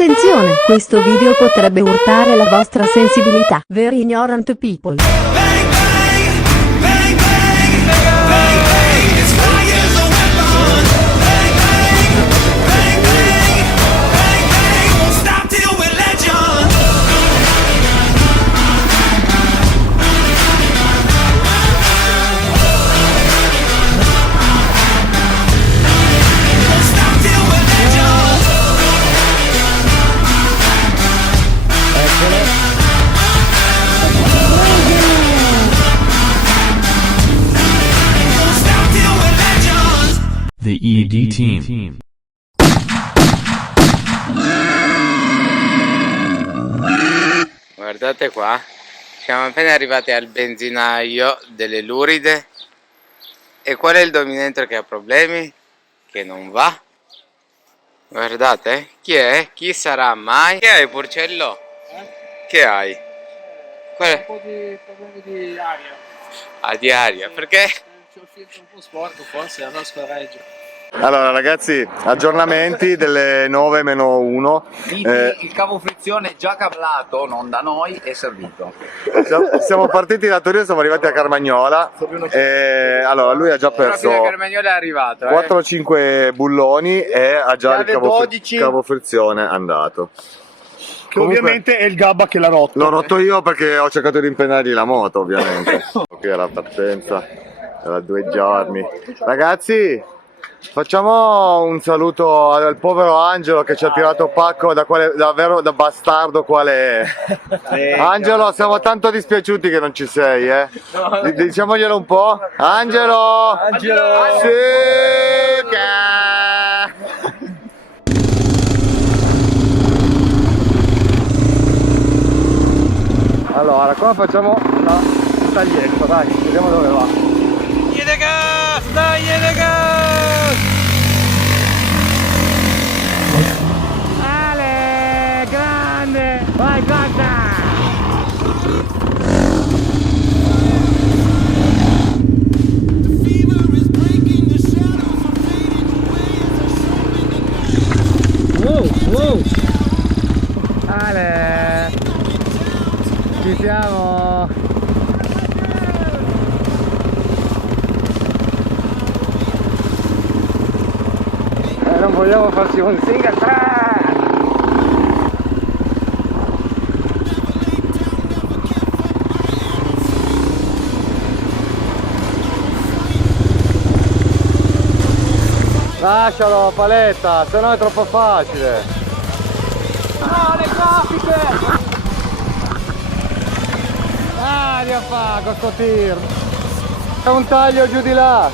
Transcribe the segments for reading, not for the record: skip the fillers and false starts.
Attenzione, questo video potrebbe urtare la vostra sensibilità. Very ignorant people. The ED team. Guardate qua, siamo appena arrivati al benzinaio delle Luride. E qual è il dominante che ha problemi? Che non va. Guardate, chi è? Chi sarà mai? Che hai, Porcello? Che hai? Un po' di problemi di aria. Ah, di aria, perché? C'è il filtro un po' sporco, forse la nostra regge. Allora ragazzi, aggiornamenti delle 9-1. Il cavo frizione già cablato, non da noi, è servito. Siamo partiti da Torino, siamo arrivati a Carmagnola. Allora lui ha già perso Proprio da Carmagnola è arrivato, 4-5 bulloni e ha già il Chiave 12. cavo frizione andato. Che ovviamente è il gabba che l'ha rotto. L'ho rotto io perché ho cercato di impennargli la moto, ovviamente. Qui è la partenza, era 2 giorni. Ragazzi, facciamo un saluto al povero Angelo che ci ha tirato pacco davvero da bastardo quale è. Angelo, siamo tanto dispiaciuti che non ci sei, eh. Diciamoglielo un po'. Angelo! Angelo! Sì, allora, qua facciamo una taglietta, dai, vediamo dove va. Dai, gas! Dai, gas! Ale, grande! Vai, guarda! Wow! Ale! Ci siamo! Non vogliamo farci un single track! Lascialo paletta, se no è troppo facile! No, le grafiche! Dai a fa con sto tir! C'è un taglio giù di là!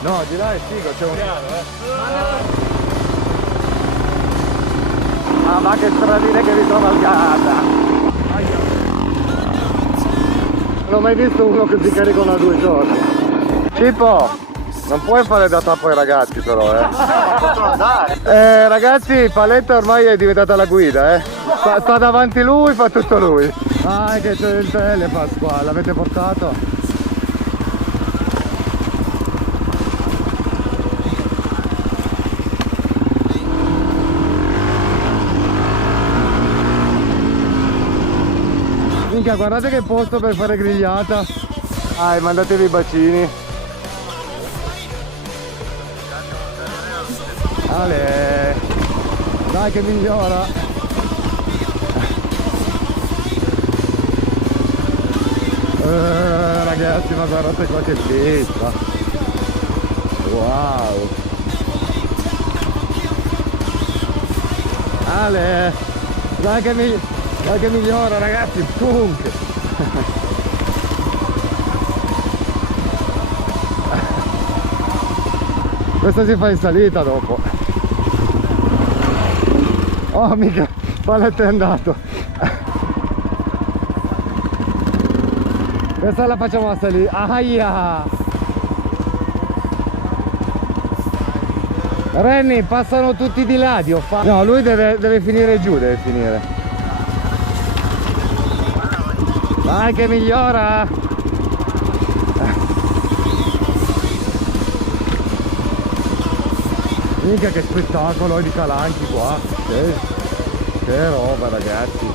No, di là è figo, c'è un piano, Ah, ma che stradine che vi trova al Garda! Non ho mai visto uno che si carica una 2 giorni. Cippo, non puoi fare da tappo ai ragazzi però, eh. Possono andare. Ragazzi, Paletta ormai è diventata la guida, eh. Sta davanti lui, fa tutto lui. Ah, che c'è il telepass qua, l'avete portato? Minchia, guardate che posto per fare grigliata. Ah, mandatevi i bacini. Ale, dai che migliora. Ragazzi, ma guardate qua che pista. Wow. Ale, dai che migliora ragazzi, punk. Questo si fa in salita dopo. Oh mica, Paletta è andato. Questa la facciamo a salire. Aia! Renny, passano tutti di là, Dio fa. No, lui deve finire giù, deve finire. Vai che migliora! Mica che spettacolo di calanchi qua. Che roba ragazzi.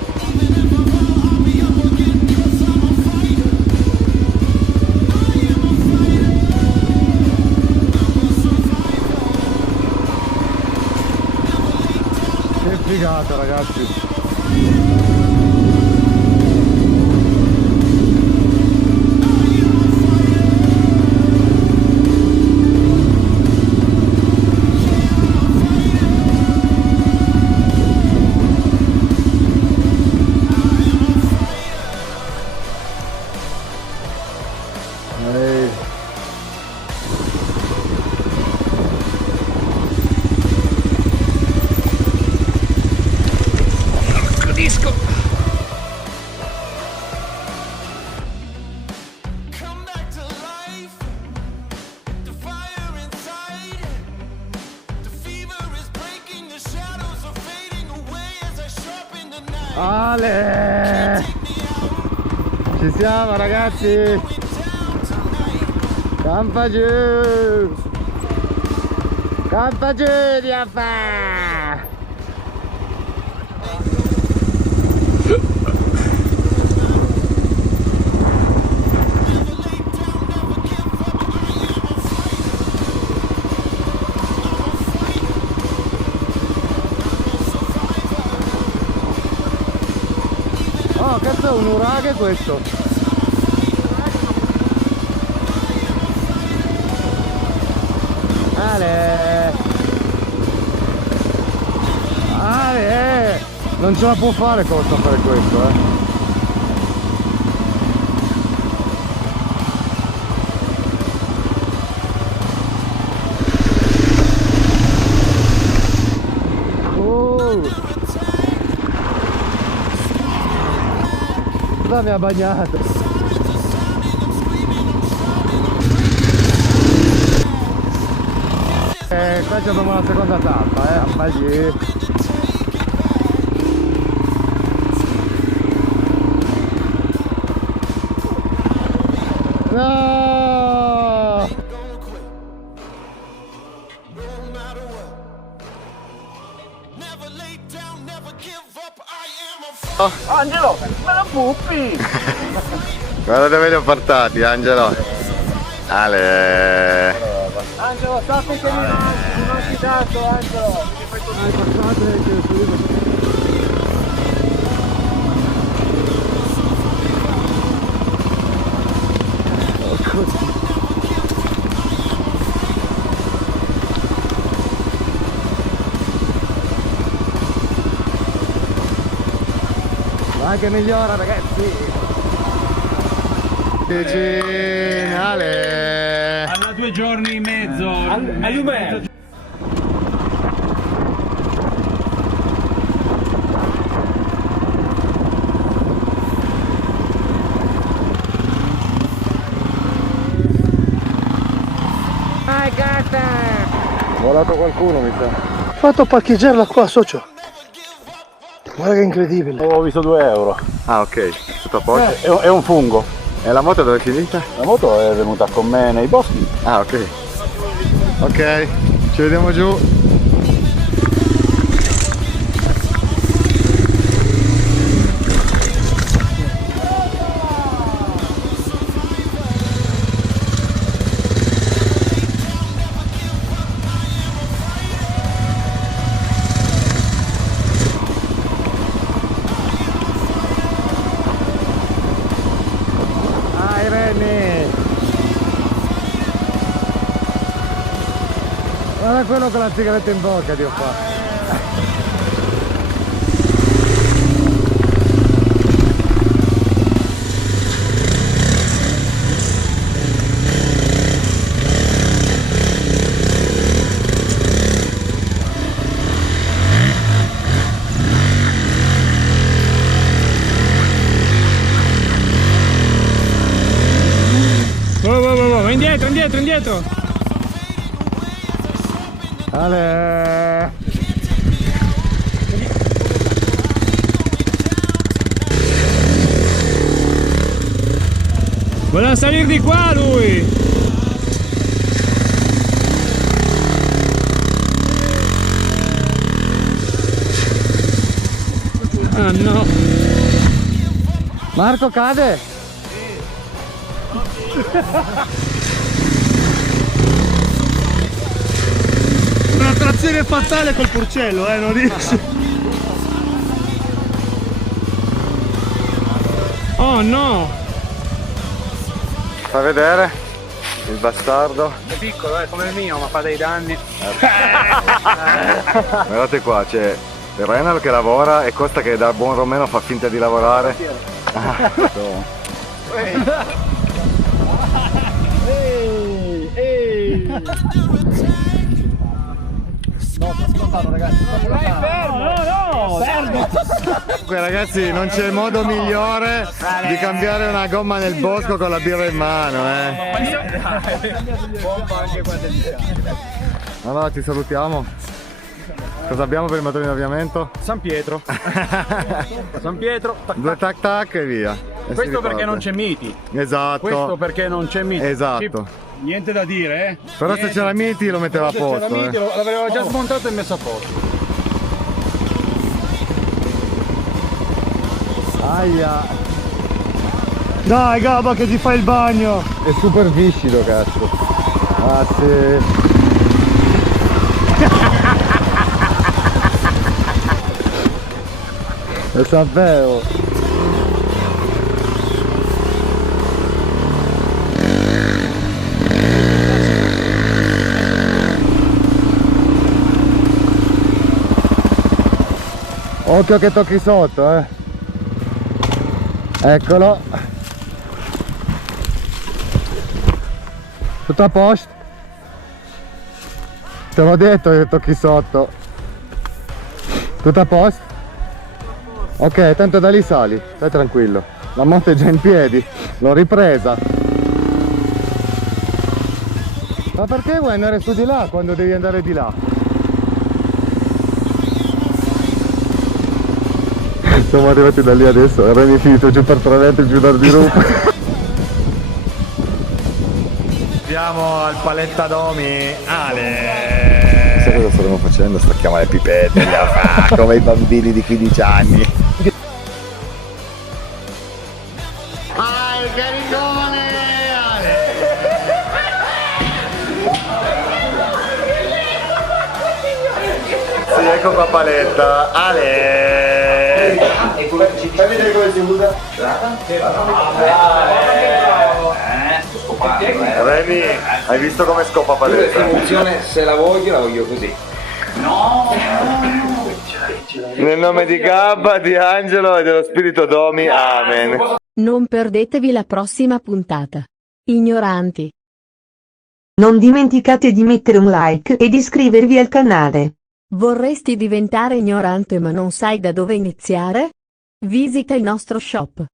Che figata ragazzi. Ale! Ci siamo ragazzi! Campa giù! Campa giù di affà! Oh, cazzo è un uraghe questo! Ale! Ale! Non ce la può fare Costa a fare questo, Mi ha bagnato. Qua abbiamo la seconda tappa, Ampagli. No! Angelo, me la puppi! Guarda dove li ho portati, Angelo. Ale. Angelo, sappi che mi manchi tanto, Angelo. Vai che migliora ragazzi. Ale. Alla 2 giorni e mezzo. All'Uber. Vai gatta! Volato qualcuno mi sa. Ho fatto parcheggiarla qua, socio. Guarda che incredibile. Ho visto 2 euro. Ah ok, tutto a posto. È un fungo. E la moto dove è finita? La moto è venuta con me nei boschi. Ah ok. Ok, ci vediamo giù. Guarda quello con la sigaretta in bocca, Dio fa. Indietro, indietro, indietro. Ale. Voleva salire di qua lui. no. Marco cade? Una trazione fatale col porcello, non riesci. Oh no. Fa vedere il bastardo. È piccolo, come il mio, ma fa dei danni. Guardate qua, c'è il Renal che lavora e Costa che da buon romeno fa finta di lavorare. Comunque ragazzi, non c'è modo migliore di cambiare una gomma nel bosco con la birra in mano, Allora ti salutiamo. Cosa abbiamo per il motore in avviamento? San Pietro. San Pietro. Tac, Due tac tac e via. E questo perché non c'è miti. Esatto. Questo perché non c'è miti. Esatto. Niente da dire, eh. Però se c'era Miti lo metteva a posto. Se c'era miti, l'avevo già smontato e messo a posto. Aia. Dai Gabba che ti fai il bagno. È super viscido, cazzo. Ah sì. Lo sapevo. Occhio che tocchi sotto, Eccolo. Tutto a posto. Te l'ho detto che tocchi sotto. Tutto a posto? Ok, tanto da lì sali, stai tranquillo. La moto è già in piedi, l'ho ripresa. Ma perché vuoi andare su di là quando devi andare di là? Siamo arrivati da lì adesso, era finito giù per Trevento giù dal dirupo. Siamo al Paletta Domi, Ale. Sai cosa staremo facendo? Stacchiamo le pipette, come i bambini di 15 anni. Ah, il caricone, Ale. Sì, ecco qua Paletta, Ale. Fai vedere come si usa? Remy, hai visto come scopa Paletta? L'emozione, se la voglio così. Nel nome di Gabba, di Angelo e dello spirito Domi, amen. Non perdetevi la prossima puntata. Ignoranti. Non dimenticate di mettere un like ed iscrivervi al canale. Vorresti diventare ignorante ma non sai da dove iniziare? Visita il nostro shop.